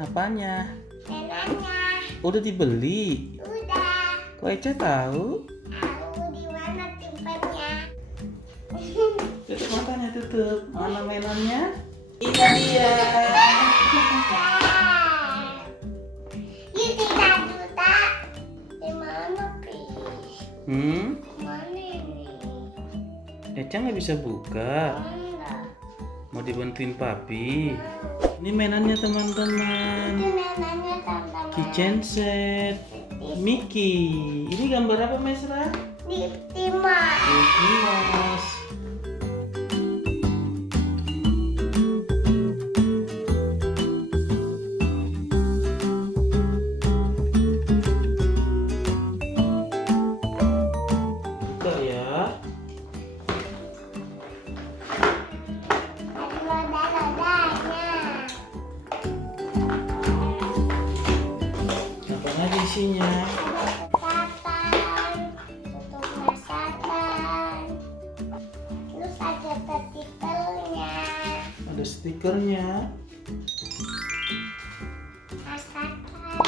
Apanya? Mainannya. Udah dibeli? Udah. Kok Eca tahu? Tahu di mana timpannya? Tutup matanya, tutup. Mana mainannya? Ini dia. Yuk tidak duta. Di mana Pi? Mana ini? Eca nggak bisa buka. Enggak. Mau dibantuin papi. Ini mainannya teman-teman. Itu mainannya teman-teman. Kitchen set Mickey. Ini gambar apa, Mesra? Di timah. Mickey Mouse. Buka ya. Ada roda-rodanya. Apa lagi isinya? Ada tutup masakan. Terus ada petikelnya. Ada stikernya. Masakan.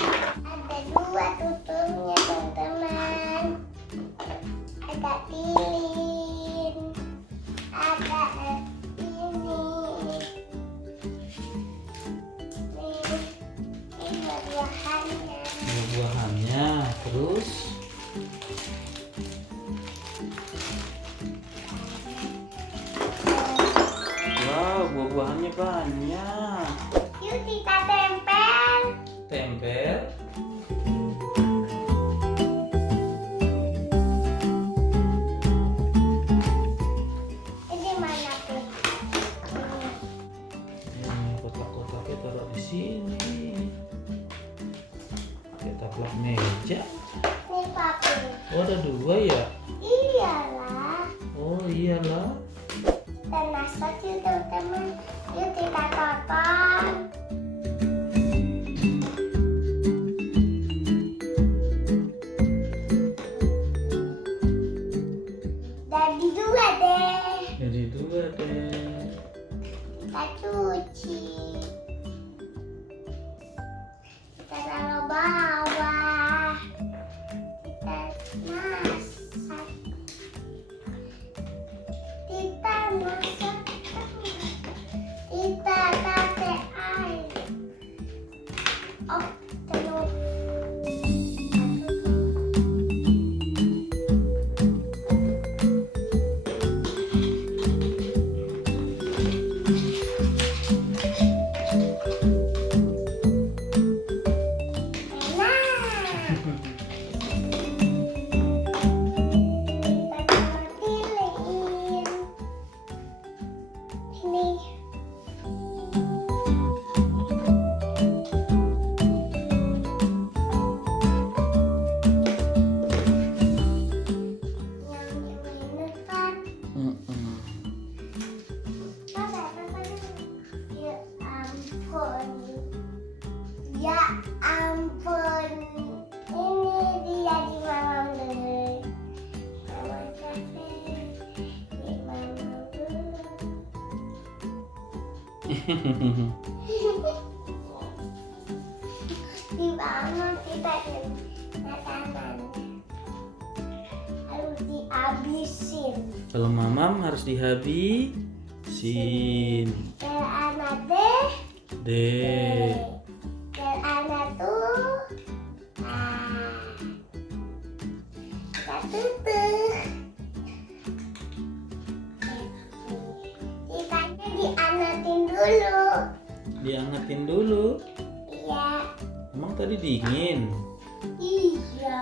Ada dua tutupnya teman-teman. Ada lilin. Ada ini. Ini buah-buahannya. Buah-buahannya. Terus wow, buah-buahannya banyak. Yuk kita tempel. Tempel. Ini mana tuh? Ini kotak-kotaknya taruh di sini. Pakai taplak meja. Ini papi. Oh, ada dua ya? Iyalah. Oh iyalah. Kita masak yuk teman-teman. Yuk kita tonton. Jadi dua deh. Jadi dua deh. Kita cuci. Kita taruh bawah. Kita masak. Kita masak. Kita pakai air. Oh, telur. Mm-mm. Ya ampun, ini dia di Mama Blue. Mama Cafe di Mama Blue. Di mana kita makanannya? Harus dihabisin. Kalau mamam harus dihabisin. Biar anak deh. Deh. Biar anak tuh. Kita tutup. Kitanya dianatin dulu. Diangetin dulu. Iya. Emang tadi dingin. Iya.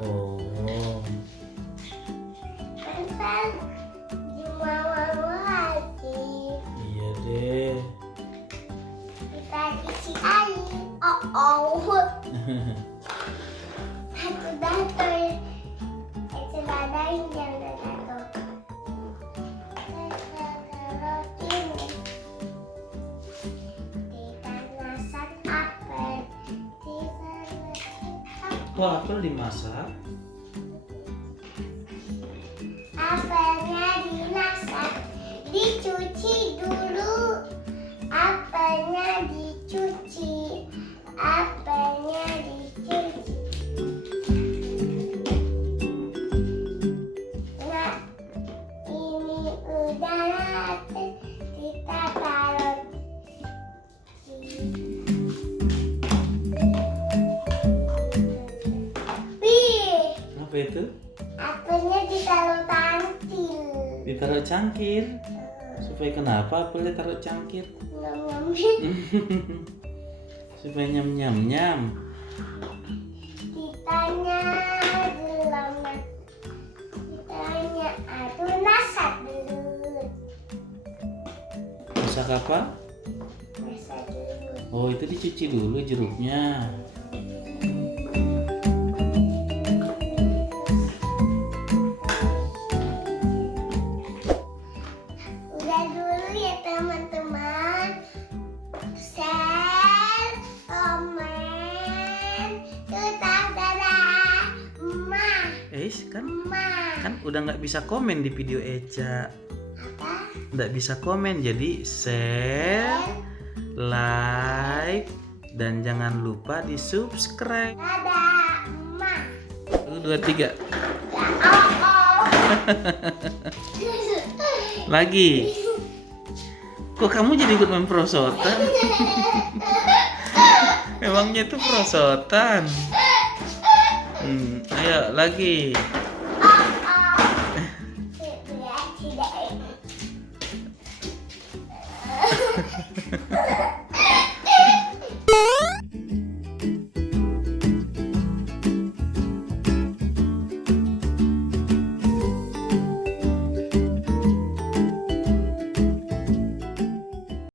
Oh. Kan Jumawa lagi. Iya deh. Kita isi air. Oh. Aku datang. Aku dadain yang datang. Kita masak apel. Kok apel dimasak? Apelnya dimasak, dicuci dulu. Apelnya dicuci. Wih, Apa itu? apelnya ditaruh tantil. Ditaruh cangkir. Supaya kenapa apelnya taruh cangkir? Nyam-nyam. Supaya nyam-nyam. Ditanya gelamnya. Ditanya aduh masak dulu. Masak apa? Masak dulu. Oh, itu dicuci dulu jeruknya. Udah dulu ya teman-teman. Share, komen, tetap dadah. Emak, Kan emak. udah nggak bisa komen di video Eca. Apa? Nggak bisa komen, jadi share, like, dan jangan lupa di subscribe. Dadah, emak. 1, 2, 3. Oh. Lagi. Kok kamu jadi ikut main perosotan? Memangnya itu perosotan. Ayo lagi.